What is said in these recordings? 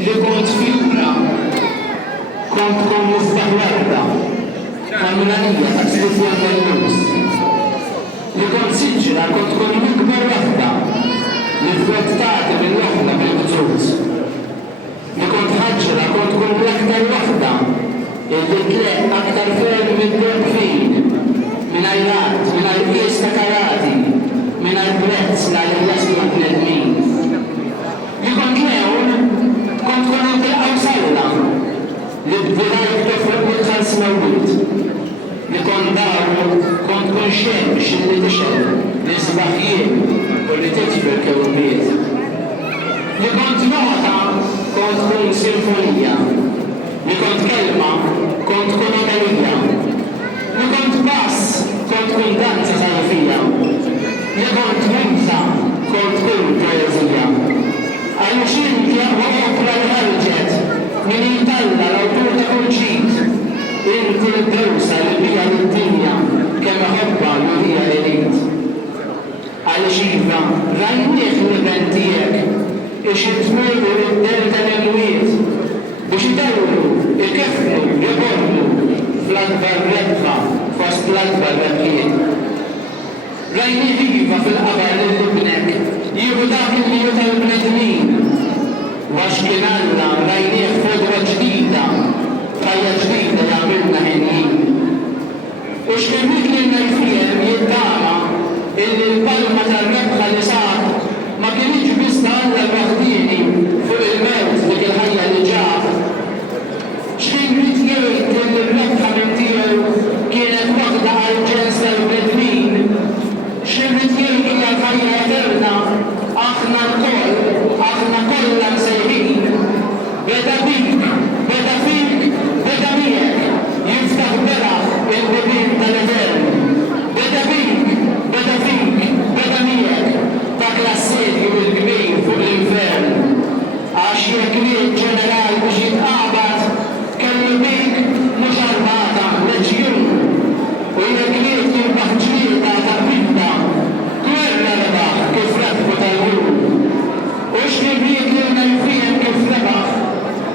li kont fjura kont tkun nisbaħ warda kamminanija ta' Silvja Bellus. Li kont siġra kont tkun l-ikbar waħda li fwettati mill-oħra bil-mitruz. Li kont ħaġra kont tkun l-aktar waħda illi tleq aktar ferm mid-debħin mingħajr art, mingħajr qies ta' karati, mingħajr prezz l-għal-laslu bnedmin. Li kont lewn kont tkun intilqaw salla li b'dilajt tofroq il-ħals mewlud. Li kont daru kont tkun xemx li tixel li sbaħjien u li titfir kewmiet. Li kont nota kont tkun sinfonija. Li kont kelma kont tkun omelija. Li kont bass kont tkun danza salfija. Li kont musa kont tkun poezija. Għallu xinti għu opra l-ħarġet min jitalla l-autur ta' kulċit. Inti l-dewsa li bija l-dinja kemm ħobba l-hija elit. Għallu xiva rajnieħ l-bentijek ix jitmurru l-delta l-imwiet biex jidawru, ikefru, jiborru fl-akbar rebħa fost l-akbar rebħiet. Rajnieħ iva fil-qabar l-libnek jieħu dak il-li juta l-bnedmin. Wax kien Alla rajnieħ fodra ġdida, ħajja ġdida jagħmilna ħinjin. U x'kemmit lilna jfiem jittama illi l-palma tar-rebħa li sar ma kienx biss ta' Alla l-waħdini fuq il-mewt dik il-ħajja li ġab. X'kien rid jgħid illi r-rebħa minn tiegħu kienet waħda għall-ġens tal-bnedmin. X'kien rid jgħid hija l-ħajja eterna aħna kollha msejħin. Beda bik, beda fik, beda miegħek jiftaħ beraħ il-bibien tal-etern. Beda bik, beda fik, beda miegħek dak l-assedju u l-kbir fuq l-infern. Għax jekk liet ġeneral biex jitqabad kellu bik mhux armata leġjun. U jekk liet jirbaħ ġlieda ta' bidda gwerra rebaħ kif rebħu tal-jum. U x'nibriet lilna jfiem kif rebaħ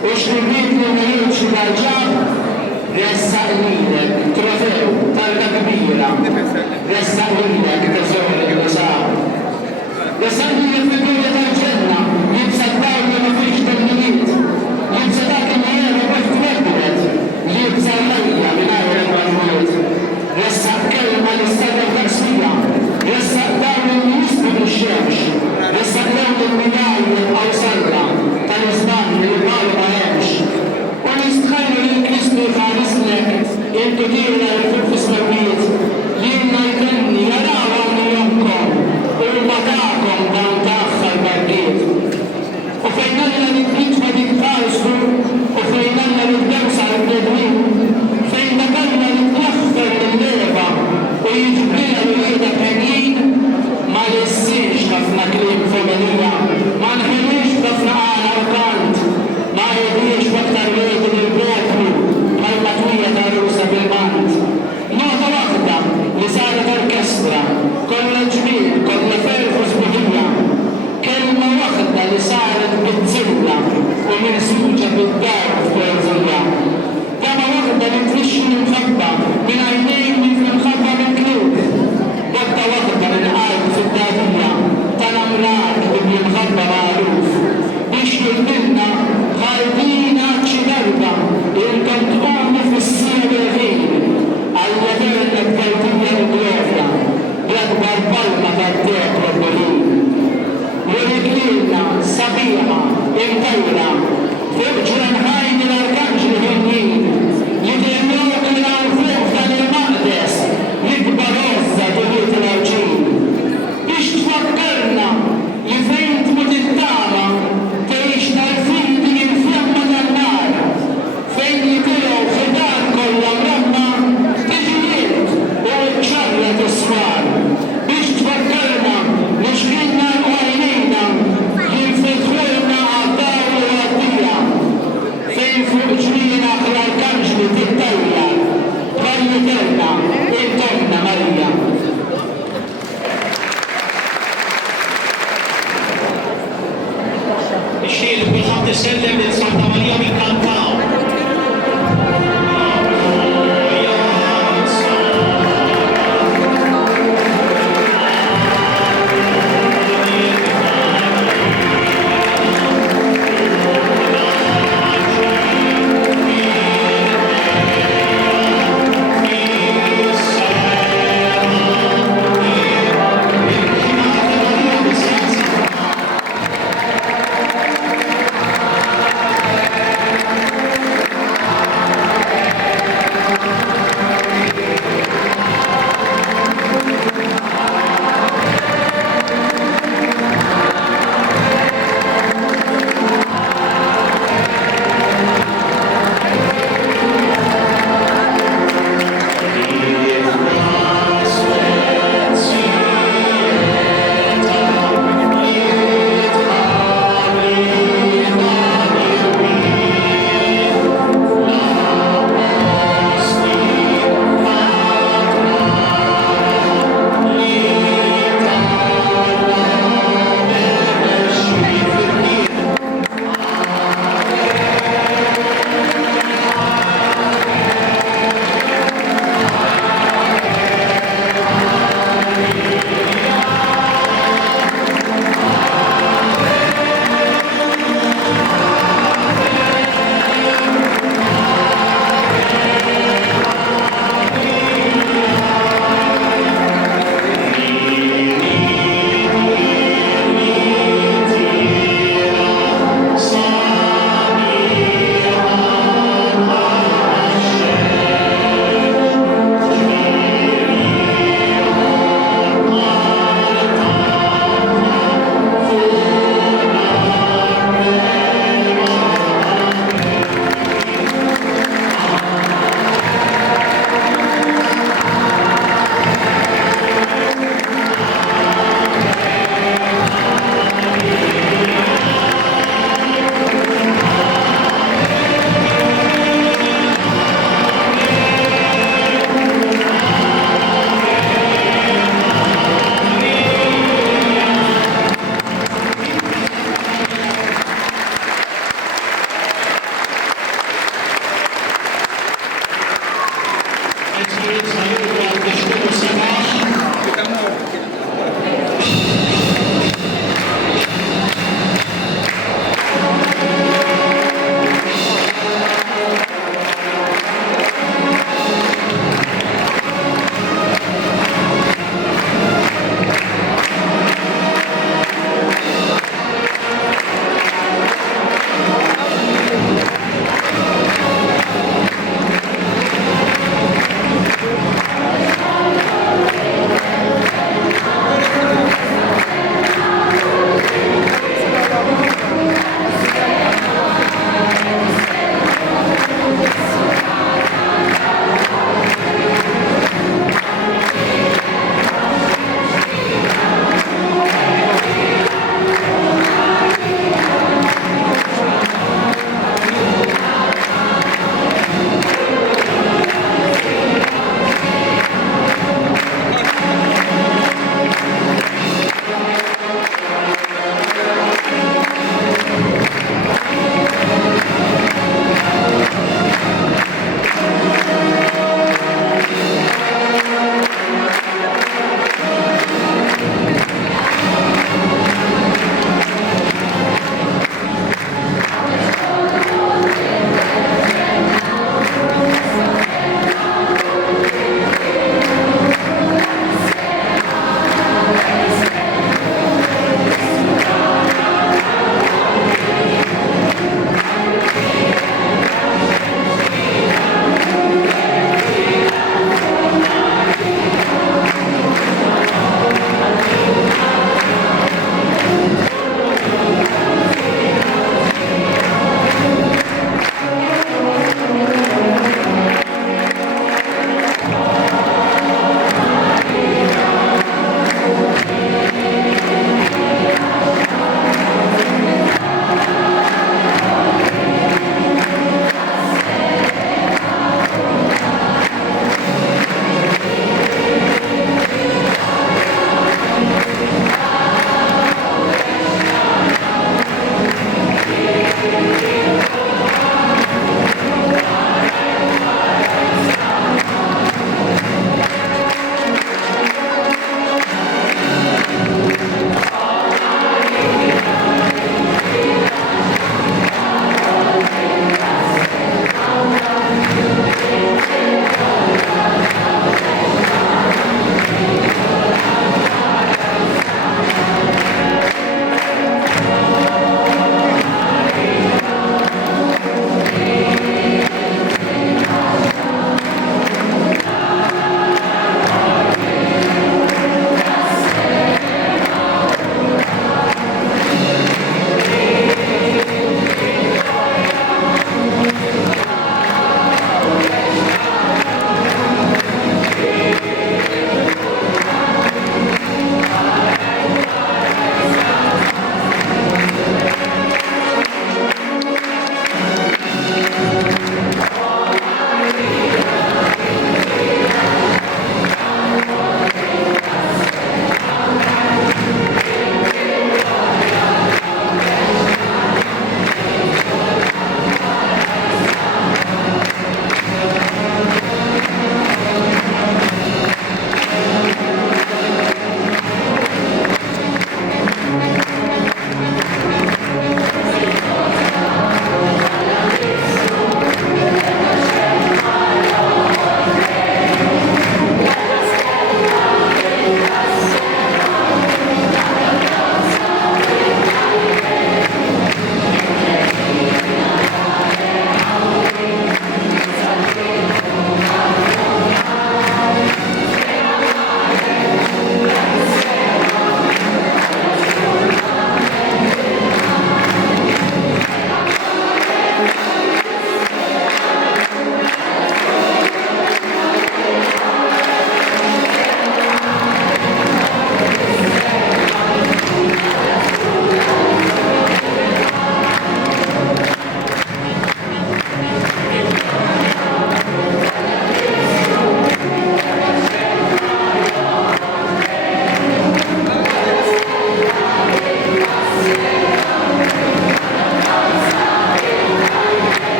u x'nibriet lilna jimxi dal-ġab ressaq lilek trofew talba kbira. Ressaq lilek teżor li sar. Ressaq lilek fid-dinja tal-ġenna jibsa d-dawl li ma fiex temmijiet. Jibsa dak li jera biex tweddet li jibsa l-ħajja mingħajr il-marmut. Ressaq kelma li s-sadar taksija. Ressaq dawl li jisbu bix-xemx. Ressaq dawl li minajja għaw sarra tal-iżman li l-balu ma hemmx. U nistħajlu li l-Kristu jħarislek intu tira li fuq fis-smawiet li jenna jtenni jaraw għanni jomkom u l-matakom dan taħħar bardiet. U fejn Alla li t-bitfa dik falsu u fejn Alla li t-dewsa l-bnedmin fejn dak Alla li t-laħfer l-leva u jiġbrina li jieda penjin ma jessirx ħafna klim femenija, ma nħilix ħafna għana u kant, ma jedix b'aktar rejdu l-boklu bħal-matwija ta' rusa bil-mant. Nota waħda li saret orkestra, kollha ġbir, kollha ferħu sbuħija, kelma waħda li saret bit-zilla u minsuġa bid-dar f'poezija. Dama waħda li trixxi l-mħabba minn għajnejn li fl-mħabba minn klub. Dabba waħda minn qalb fid-dadija tal-amrak li bjimħabba magħruf biex jilbilna ħarbina ċi darba il-kom tqommu fis-sira ħin għall-eterna b'dardija u glorja bl-akbar palma tad-dek robbolin. U riklilna sabiħa imtajra fuq ġranħajn l-arkanġli ħinjin li dirnok li għal fuq tal-maqdes l-ikbar ozza tuħiet l-arġin. Biex tfakkarna li fejn tmut it-tama tgħix tal-fidi il-flamma tan-nar fejn jitilgħu ħitan kollha mramma tiġijiet u ċarra tisfar. Biex tfakkarna li x'kienna għajnejna jinfetħulna għad-dar u għad-dija fejn fuq ġrina l-arkanġli tittajja bħal-eterna il-donna Marija. الشيء اللي بيحط tixxellem lil Santa Marija